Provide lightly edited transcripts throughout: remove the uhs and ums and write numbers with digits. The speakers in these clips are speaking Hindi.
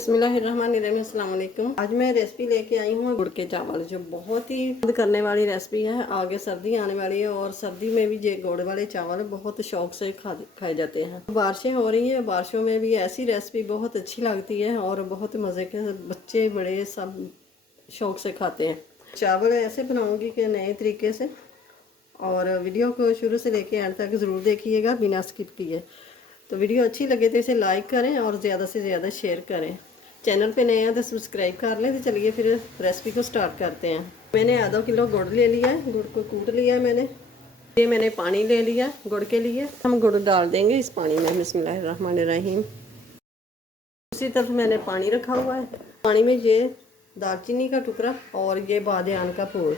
बिस्मिल्लाहिर्रहमानिर्रहीम, अस्सलाम वालेकुम। आज मैं रेसिपी लेके आई हूँ गुड़ के चावल, जो बहुत ही मदद करने वाली रेसिपी है। आगे सर्दी आने वाली है और सर्दी में भी ये गुड़ वाले चावल बहुत शौक से खाए जाते हैं। बारिशें हो रही हैं, बारिशों में भी ऐसी रेसिपी बहुत अच्छी लगती है और बहुत मज़े के बच्चे बड़े सब शौक से खाते हैं। चावल ऐसे बनाऊँगी कि नए तरीके से, और वीडियो को शुरू से लेके एंड तक ज़रूर देखिएगा बिना स्किप किए। तो वीडियो अच्छी लगे तो इसे लाइक करें और ज़्यादा से ज़्यादा शेयर करें। चैनल पे नए हैं तो सब्सक्राइब कर लें। तो चलिए फिर रेसिपी को स्टार्ट करते हैं। मैंने आधा किलो गुड़ ले लिया है, गुड़ को कूट लिया है मैंने। ये मैंने पानी ले लिया गुड़ के लिए। हम गुड़ डाल देंगे इस पानी में। बिस्मिल्लाहिर्रहमानिर्रहीम। उसी तरफ मैंने पानी रखा हुआ है। पानी में ये दालचीनी का टुकड़ा और ये बादियान का फूल,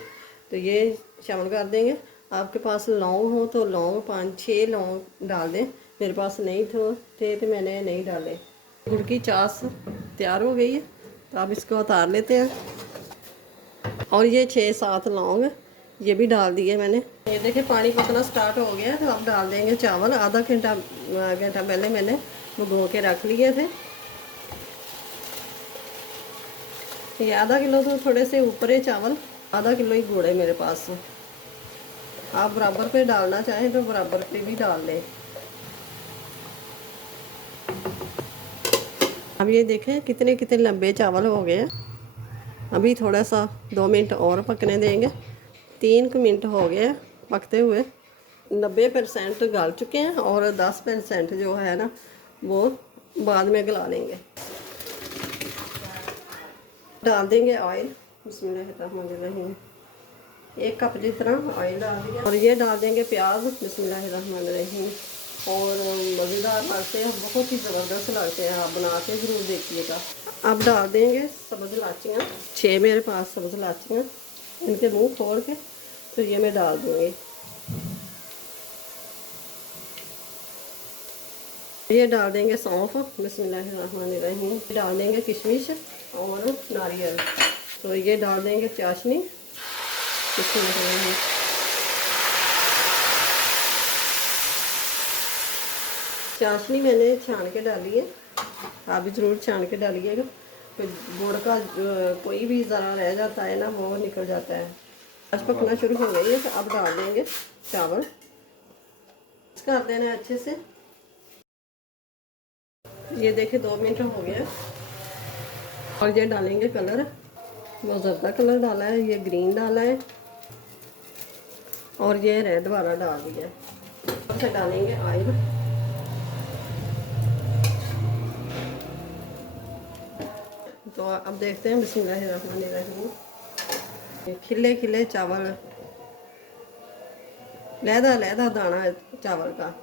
तो ये शामिल कर देंगे। आपके पास लौंग हो तो लौंग 5-6 लौंग डाल दें। मेरे पास नहीं थे तो मैंने नहीं डाले। गुड़ की चाश तैयार हो गई है, तो अब इसको उतार लेते हैं। और ये 6-7 लौंग ये भी डाल दिए मैंने। ये देखिए पानी पकना स्टार्ट हो गया, तो अब डाल देंगे चावल। आधा घंटा पहले मैंने भिगो के रख लिए थे। ये आधा किलो तो थोड़े से ऊपर है चावल, आधा किलो ही गुड़ है मेरे पास। आप बराबर पे डालना चाहें तो बराबर पे भी डाल लें। अब ये देखें कितने कितने लंबे चावल हो गए। अभी थोड़ा सा 2 मिनट और पकने देंगे। 3 मिनट हो गए पकते हुए। 90% गल चुके हैं और 10% जो है ना वो बाद में गला लेंगे। डाल देंगे ऑयल। बिस्मिल्लाहिर्रहमानिर्रहीम। 1 कप जितना ऑयल डाल दिया। और ये डाल देंगे प्याज। बिस्मिल्लाहिर्रहमानिर्रहीम। और मज़ेदार लगते हैं, बहुत ही ज़बरदस्त लगते हैं। आप बना के ज़रूर देखिएगा। अब डाल देंगे सब्ज़ इलाचियाँ। 6 मेरे पास सब्ज़ इलाचियाँ, इनके मुंह खोल के तो ये मैं डाल दूँगी। ये डाल देंगे सौंफ। बिस्मिल्लाहिर्रहमानिर्रहीम। डाल देंगे किशमिश और नारियल। तो ये डाल देंगे चाशनी। बिस्मिल्लाहिर्रहमानिर्रहीम। चाशनी मैंने छान के डाली है, आप भी ज़रूर छान के डालिएगा। तो गुड़ का कोई भी ज़रा रह जाता है ना वो निकल जाता है। आज पकना शुरू हो गई है, तो अब डाल देंगे चावल। कर देना है अच्छे से। ये देखिए 2 मिनट हो गया। और ये डालेंगे कलर। वो ज़र्दा कलर डाला है, ये ग्रीन डाला है और ये रेड वाला डाल दिया। और डालेंगे ऑयल। तो अब देखते हैं। बिस्मिल्लाहिर्रहमानिर्रहीम। खिले खिले चावल, लहदा लहदा दाना है चावल का,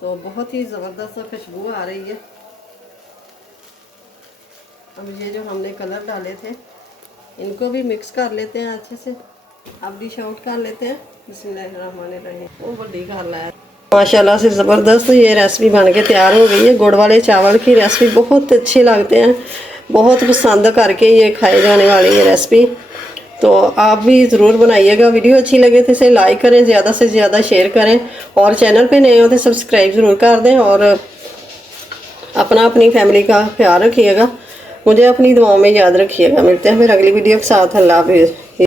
तो बहुत ही ज़बरदस्त खुशबू आ रही है। अब ये जो हमने कलर डाले थे इनको भी मिक्स कर लेते हैं अच्छे से। अब डिश आउट कर लेते हैं। बिस्मिल्लाहिर्रहमानिर्रहीम। वो बड़ी गल है। माशाल्लाह से ज़बरदस्त ये रेसिपी बन के तैयार हो गई है। गुड़ वाले चावल की रेसिपी बहुत अच्छे लगते हैं, बहुत पसंद करके ये खाए जाने वाली ये रेसिपी। तो आप भी ज़रूर बनाइएगा। वीडियो अच्छी लगे तो इसे लाइक करें, ज़्यादा से ज़्यादा शेयर करें, और चैनल पे नए हो तो सब्सक्राइब ज़रूर कर दें। और अपनी फैमिली का ख्याल रखिएगा। मुझे अपनी दुआओं में याद रखिएगा। मिलते हैं फिर अगली वीडियो के साथ। अल्लाह हाफ़िज़।